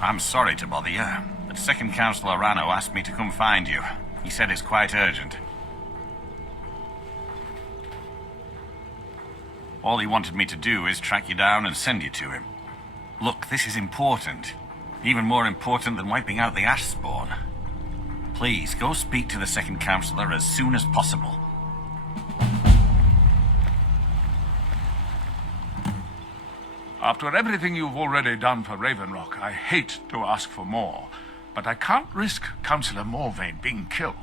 I'm sorry to bother you, but Second Councilor Arano asked me to come find you. He said it's quite urgent. All he wanted me to do is track you down and send you to him. Look, this is important. Even more important than wiping out the Ash Spawn. Please, go speak to the Second Councilor as soon as possible. After everything you've already done for Ravenrock, I hate to ask for more, but I can't risk Councilor Morvayn being killed.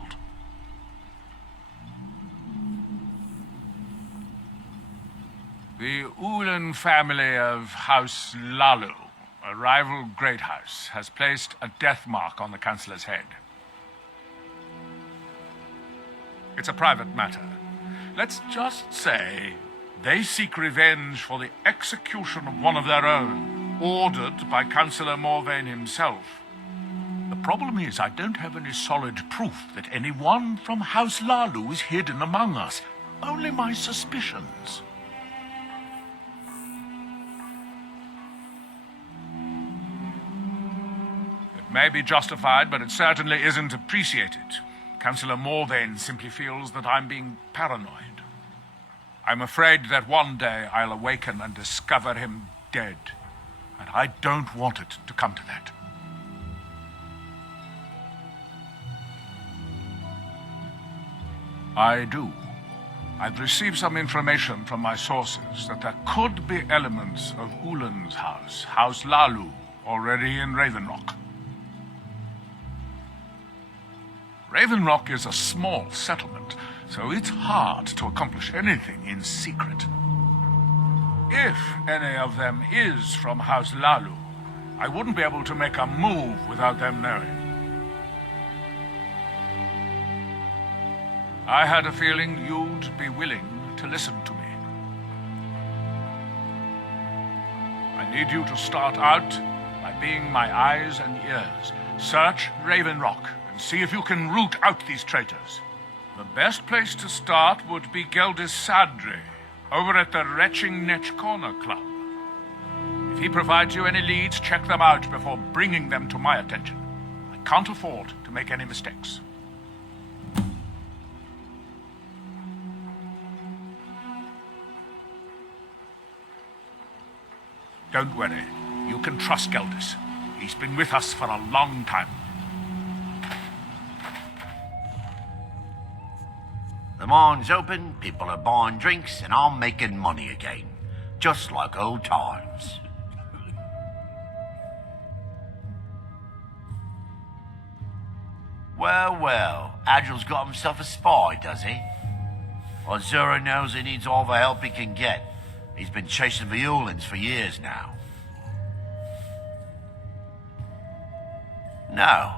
The Ulan family of House Lalu, a rival great house, has placed a death mark on the Councilor's head. It's a private matter. Let's just say they seek revenge for the execution of one of their own, ordered by Councilor Morvayn himself. The problem is I don't have any solid proof that anyone from House Lalu is hidden among us. Only my suspicions. It may be justified, but it certainly isn't appreciated. Councilor Morvayn simply feels that I'm being paranoid. I'm afraid that one day I'll awaken and discover him dead. And I don't want it to come to that. I do. I've received some information from my sources that there could be elements of Ulan's house, House Lalu, already in Ravenrock. Ravenrock is a small settlement, so it's hard to accomplish anything in secret. If any of them is from House Lalu, I wouldn't be able to make a move without them knowing. I had a feeling you'd be willing to listen to me. I need you to start out by being my eyes and ears. Search Ravenrock and see if you can root out these traitors. The best place to start would be Geldis Sadri, over at the Retching Netch Corner Club. If he provides you any leads, check them out before bringing them to my attention. I can't afford to make any mistakes. Don't worry. You can trust Geldis. He's been with us for a long time. The mine's open, people are buying drinks, and I'm making money again. Just like old times. Well, Adril's got himself a spy, does he? Well, Zura knows he needs all the help he can get. He's been chasing the Ulans for years now. No,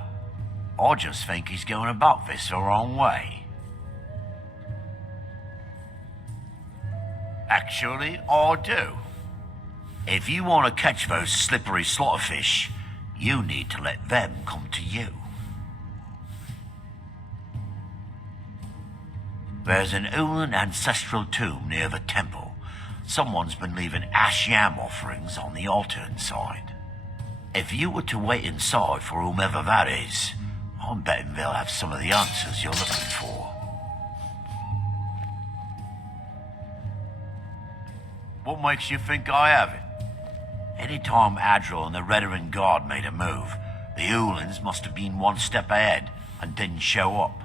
I just think he's going about this the wrong way. Actually, I do. If you want to catch those slippery slaughterfish, you need to let them come to you. There's an Ulan ancestral tomb near the temple. Someone's been leaving ash yam offerings on the altar inside. If you were to wait inside for whomever that is, I'm betting they'll have some of the answers you're looking for. What makes you think I have it? Anytime Adril and the Veteran Guard made a move, the Ulans must have been one step ahead and didn't show up.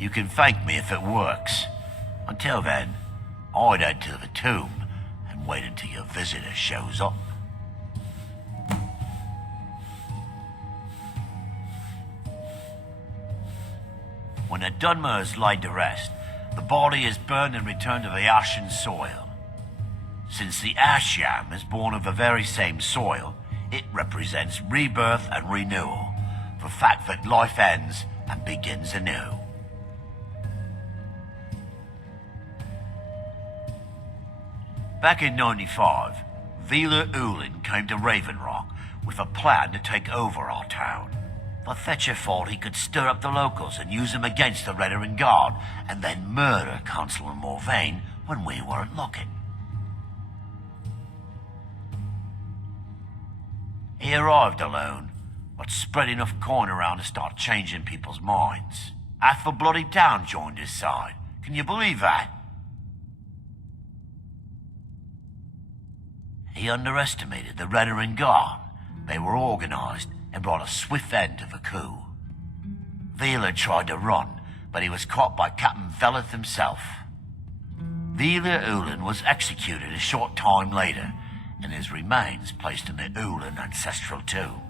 You can thank me if it works. Until then, I'd head to the tomb and wait until your visitor shows up. When the Dunmer is laid to rest, the body is burned and returned to the ashen soil. Since the ash yam is born of the very same soil, it represents rebirth and renewal, the fact that life ends and begins anew. Back in 95, Vila Ulan came to Ravenrock with a plan to take over our town. The Fetcher thought he could stir up the locals and use them against the Veteran Guard, and then murder Councilor Morvayn when we weren't looking. He arrived alone, but spread enough coin around to start changing people's minds. Half the bloody town joined his side. Can you believe that? He underestimated the Redarin Guard. They were organized and brought a swift end to the coup. Vila tried to run, but he was caught by Captain Veleth himself. Vila Ulan was executed a short time later, and his remains placed in the Ulan ancestral tomb.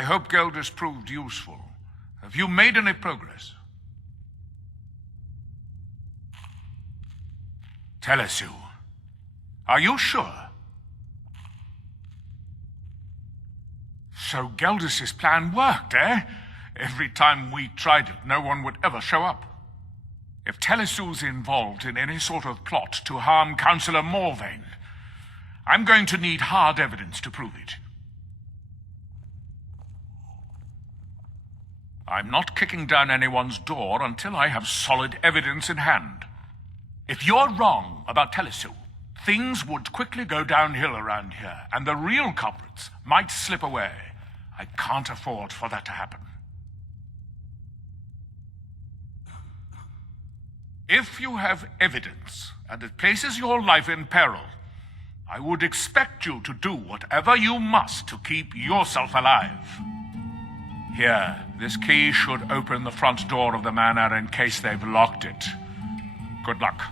I hope Geldis proved useful. Have you made any progress? Tilisu, are you sure? So Geldis' plan worked, eh? Every time we tried it, no one would ever show up. If Tilisu's involved in any sort of plot to harm Councilor Morvayn, I'm going to need hard evidence to prove it. I'm not kicking down anyone's door until I have solid evidence in hand. If you're wrong about Tilisu, things would quickly go downhill around here, and the real culprits might slip away. I can't afford for that to happen. If you have evidence, and it places your life in peril, I would expect you to do whatever you must to keep yourself alive. Here, this key should open the front door of the manor in case they've locked it. Good luck.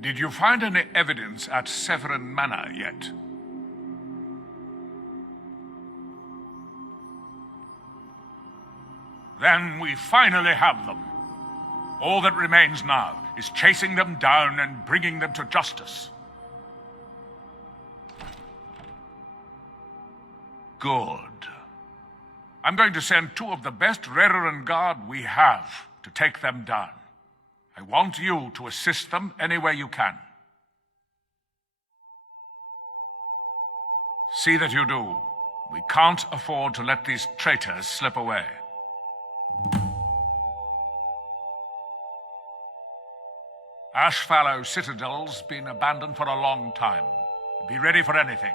Did you find any evidence at Severin Manor yet? Then we finally have them. All that remains now is chasing them down and bringing them to justice. Good. I'm going to send 2 of the best Rerenn Guard we have to take them down. I want you to assist them any way you can. See that you do. We can't afford to let these traitors slip away. Ashfallow Citadel's been abandoned for a long time. Be ready for anything.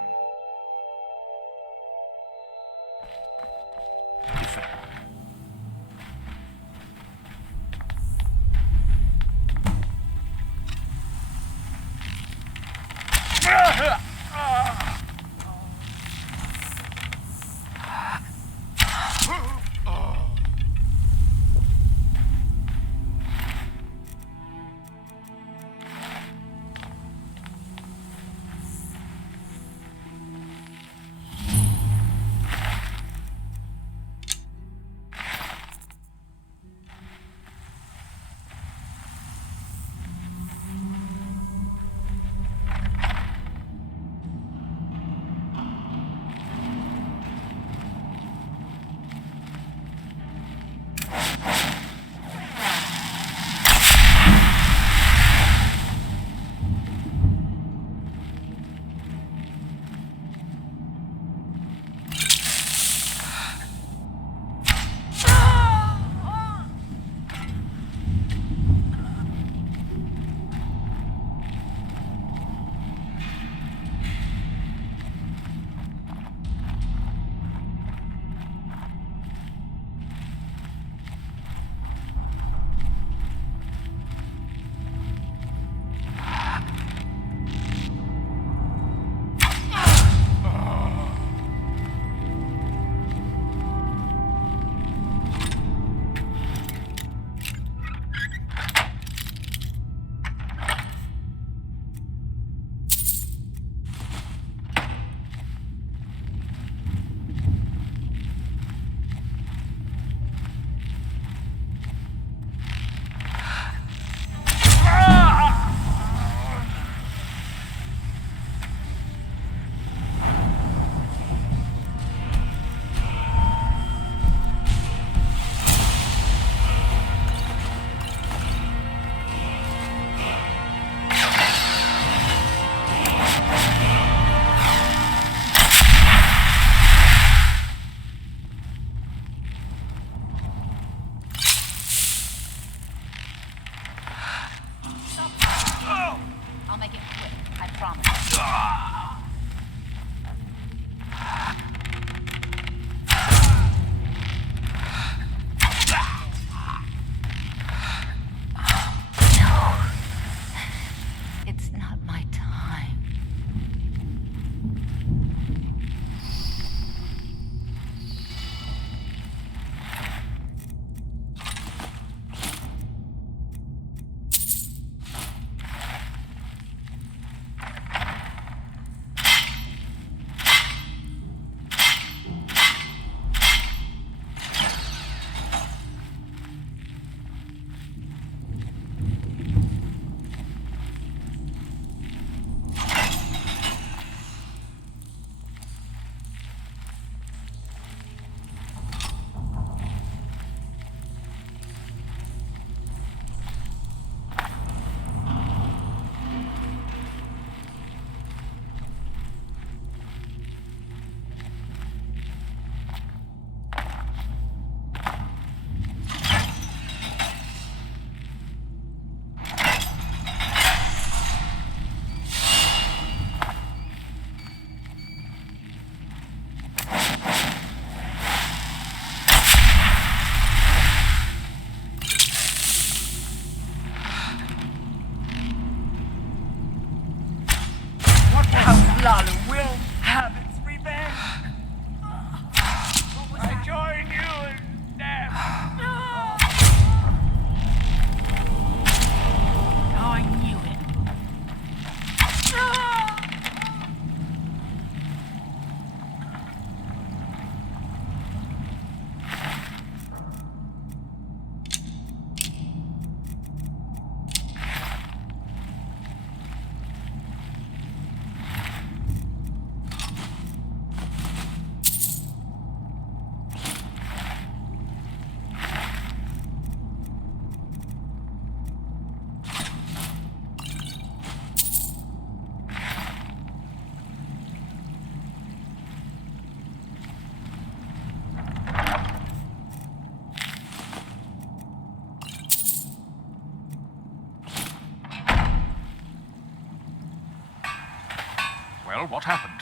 Well, what happened?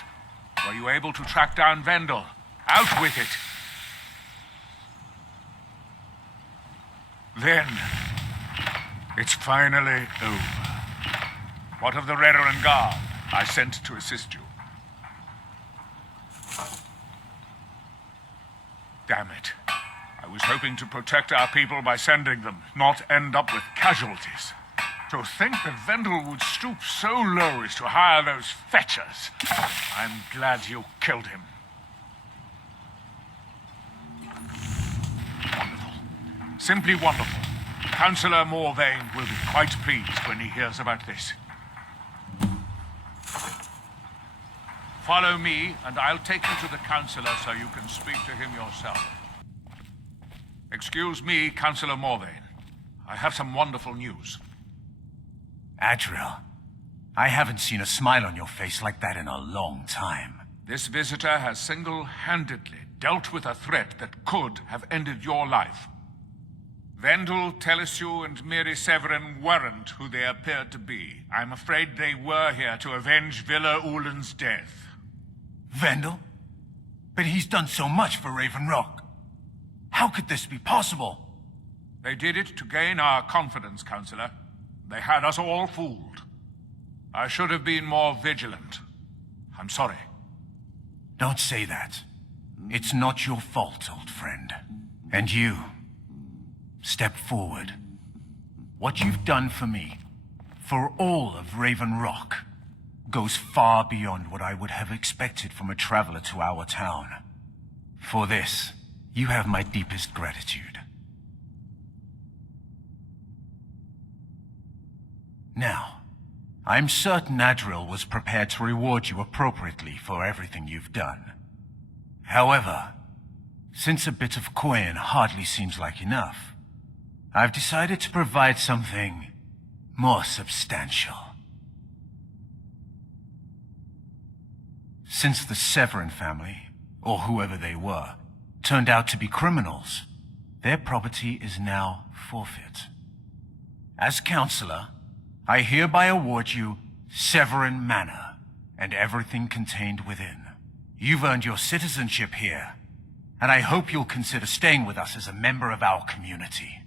Were you able to track down Vendil? Out with it! Then, it's finally over. What of the Redoran Guard I sent to assist you? Damn it. I was hoping to protect our people by sending them, not end up with casualties. To think that Vendil would stoop so low as to hire those fetchers. I'm glad you killed him. Wonderful. Simply wonderful. Councilor Morvayn will be quite pleased when he hears about this. Follow me, and I'll take you to the Councilor so you can speak to him yourself. Excuse me, Councilor Morvayn. I have some wonderful news. Adril, I haven't seen a smile on your face like that in a long time. This visitor has single-handedly dealt with a threat that could have ended your life. Vendil, Tilisu, and Miri Severin weren't who they appeared to be. I'm afraid they were here to avenge Villa Ulan's death. Vendil? But he's done so much for Raven Rock. How could this be possible? They did it to gain our confidence, Councilor. They had us all fooled. I should have been more vigilant. I'm sorry. Don't say that. It's not your fault, old friend. And you, step forward. What you've done for me, for all of Raven Rock, goes far beyond what I would have expected from a traveler to our town. For this, you have my deepest gratitude. Now, I'm certain Adril was prepared to reward you appropriately for everything you've done. However, since a bit of coin hardly seems like enough, I've decided to provide something more substantial. Since the Severin family, or whoever they were, turned out to be criminals, their property is now forfeit. As Councilor, I hereby award you Severin Manor and everything contained within. You've earned your citizenship here, and I hope you'll consider staying with us as a member of our community.